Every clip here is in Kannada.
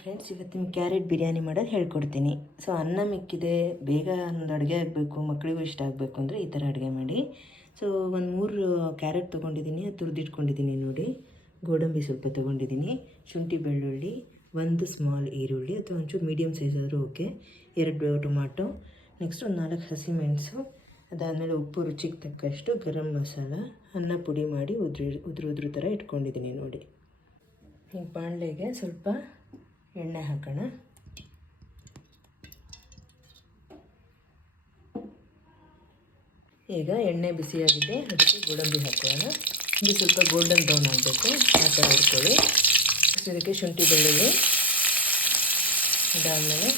ಫ್ರೆಂಡ್ಸ್ ಇವತ್ತಿನ ಕ್ಯಾರೆಟ್ ಬಿರಿಯಾನಿ ಮಾಡೋದು ಹೇಳ್ಕೊಡ್ತೀನಿ. ಸೊ ಅನ್ನ ಮಿಕ್ಕಿದೆ, ಬೇಗ ಒಂದು ಅಡುಗೆ ಆಗಬೇಕು ಮಕ್ಕಳಿಗೂ ಇಷ್ಟ ಆಗಬೇಕು ಅಂದರೆ ಈ ಥರ ಅಡುಗೆ ಮಾಡಿ. ಸೊ ಒಂದು ಮೂರು ಕ್ಯಾರೆಟ್ ತೊಗೊಂಡಿದ್ದೀನಿ ಅದು ತುರಿದಿಟ್ಕೊಂಡಿದ್ದೀನಿ ನೋಡಿ. ಗೋಡಂಬಿ ಸ್ವಲ್ಪ ತೊಗೊಂಡಿದ್ದೀನಿ ಶುಂಠಿ ಬೆಳ್ಳುಳ್ಳಿ, ಒಂದು ಸ್ಮಾಲ್ ಈರುಳ್ಳಿ ಅಥವಾ ಒಂಚೂರು ಮೀಡಿಯಮ್ ಸೈಜ್ ಆದರೂ ಓಕೆ ಎರಡು ಟೊಮಾಟೊ ನೆಕ್ಸ್ಟ್ ಒಂದು ನಾಲ್ಕು ಹಸಿಮೆಣಸು ಅದಾದಮೇಲೆ ಉಪ್ಪು ರುಚಿಗೆ ತಕ್ಕಷ್ಟು ಗರಂ ಮಸಾಲ, ಅನ್ನ ಪುಡಿ ಮಾಡಿ ಉದ್ರಿ, ಉದುರು ಉದುರು ಥರ ಇಟ್ಕೊಂಡಿದ್ದೀನಿ ನೋಡಿ. ಈ ಬಾಣಲೆಗೆ ಸ್ವಲ್ಪ ಎಣ್ಣೆ ಹಾಕೋಣ. ಈಗ ಎಣ್ಣೆ ಬಿಸಿಯಾಗಿದೆ, ಅದಕ್ಕೆ ಗೋಡಂಬಿ ಹಾಕೋಣ. ಇದು ಸ್ವಲ್ಪ ಗೋಲ್ಡನ್ ಬ್ರೌನ್ ಆಗಬೇಕು, ಆ ಥರ ಹುರ್ಕೊಳ್ಳಿ. ಇದಕ್ಕೆ ಶುಂಠಿ ಬೆಳ್ಳುಳ್ಳಿ, ಅದಾದಮೇಲೆ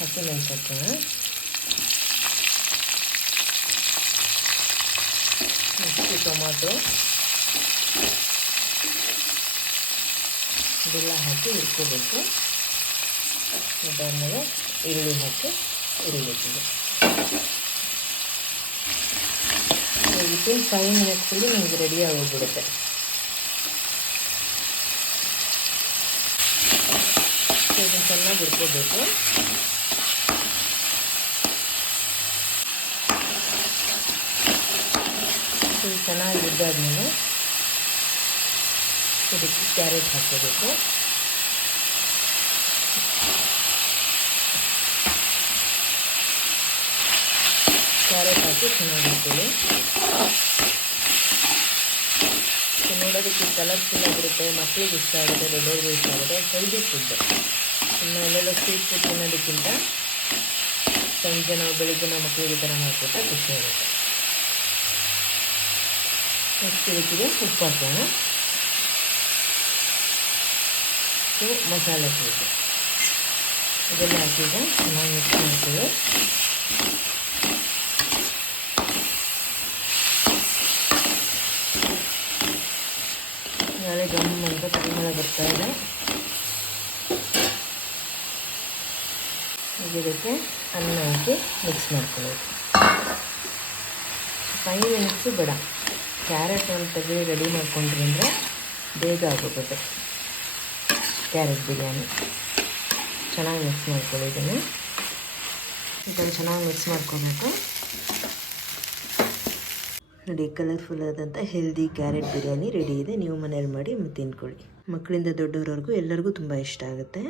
ಹಸಿಮೆಣಸು ಹಾಕೋಣ. Next tomato. ಇದೆಲ್ಲ ಹಾಕಿ ಹುರ್ಕೋಬೇಕು. ಅದಾದಮೇಲೆ ಈರುಳ್ಳಿ ಹಾಕಿ ಹುರಿಬೇಕಿದೆ ವಿತಿನ್ ಫೈವ್ ಮಿನಿಟ್ಸಲ್ಲಿ ನಿಮಗೆ ರೆಡಿ ಆಗೋಗ್ಬಿಡುತ್ತೆ. ಇದನ್ನು ಚೆನ್ನಾಗಿ ಹುರ್ಕೋಬೇಕು. ಇದು ಚೆನ್ನಾಗಿ ಹುರಿದಾದ್ಮೇಲೆ ಇದಕ್ಕೆ ಕ್ಯಾರೆಟ್ ಹಾಕೋಬೇಕು ಕ್ಯಾರೆಟ್ ಹಾಕಿ ಚೆನ್ನಾಗಿ ಹಾಕೊಳ್ಳಿ ನೋಡೋದಕ್ಕೆ ಕಲರ್ಫುಲ್ ಆಗಿರುತ್ತೆ ಮಕ್ಕಳಿಗೆ ಇಷ್ಟ ಆಗುತ್ತೆ, ದೊಡ್ಡವ್ರಿಗೂ ಇಷ್ಟ ಆಗುತ್ತೆ ಹೆಲ್ದಿ ಫುಡ್ ಇನ್ನು ಎಲ್ಲೆಲ್ಲ ಸ್ವೀಟ್ ಫುಡ್ ತಿನ್ನೋದಕ್ಕಿಂತ ಸಂಜೆ ನಾವು ಬೆಳಿಗ್ಗೆ ನಾವು ಮಕ್ಕಳಿಗೆ ಥರ ಮಾಡಿಕೊಟ್ರೆ ಖುಷಿ ಆಗುತ್ತೆ. ನೆಕ್ಸ್ಟ್ ಇದಕ್ಕಿದೆ ಉಪ್ಪು ಹಾಕೋಣ. ಸೊ ಮಸಾಲೆ ಪುಡಿ. ಇದೆಲ್ಲ ಹಾಕಿದ್ರೆ ಚೆನ್ನಾಗಿ ಮಿಕ್ಸ್ ಮಾಡ್ತೀವಿ. ನಾಳೆ ಗಮ್ ಅಂತ ಪರಿಮಳ ಬರ್ತಾ ಇದೆ. ಇದಕ್ಕೆ ಅನ್ನ ಹಾಕಿ ಮಿಕ್ಸ್ ಮಾಡ್ಕೊಳ್ಬೇಕು ಫೈವ್ ಮಿನಿಟ್ಸು ಬೇಡ. ಕ್ಯಾರೆಟ್ ಅಂತ ರೆಡಿ ಮಾಡ್ಕೊಂಡ್ರಿ ಅಂದರೆ ಬೇಗ ಆಗೋಗುತ್ತೆ. ಕ್ಯಾರೆಟ್ ಬಿರಿಯಾನಿ. ಚೆನ್ನಾಗಿ ಮಿಕ್ಸ್ ಮಾಡ್ಕೊಳ್ಳಿ ಇದನ್ನು. ಇದನ್ನು ಚೆನ್ನಾಗಿ ಮಿಕ್ಸ್ ಮಾಡ್ಕೋಬೇಕು. ನೋಡಿ ಕಲರ್ಫುಲ್ ಆದಂಥ ಹೆಲ್ದಿ ಕ್ಯಾರೆಟ್ ಬಿರಿಯಾನಿ ರೆಡಿ ಇದೆ. ನೀವು ಮನೇಲಿ ಮಾಡಿ ತಿನ್ಕೊಳ್ಳಿ. ಮಕ್ಕಳಿಂದ ದೊಡ್ಡವರವರೆಗೂ ಎಲ್ಲರಿಗೂ ತುಂಬ ಇಷ್ಟ ಆಗುತ್ತೆ.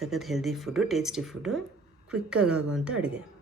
ಸಖತ್ ಹೆಲ್ದಿ ಫುಡ್ಡು ಟೇಸ್ಟಿ ಫುಡ್ಡು ಕ್ವಿಕ್ಕಾಗಿ ಆಗುವಂಥ ಅಡುಗೆ.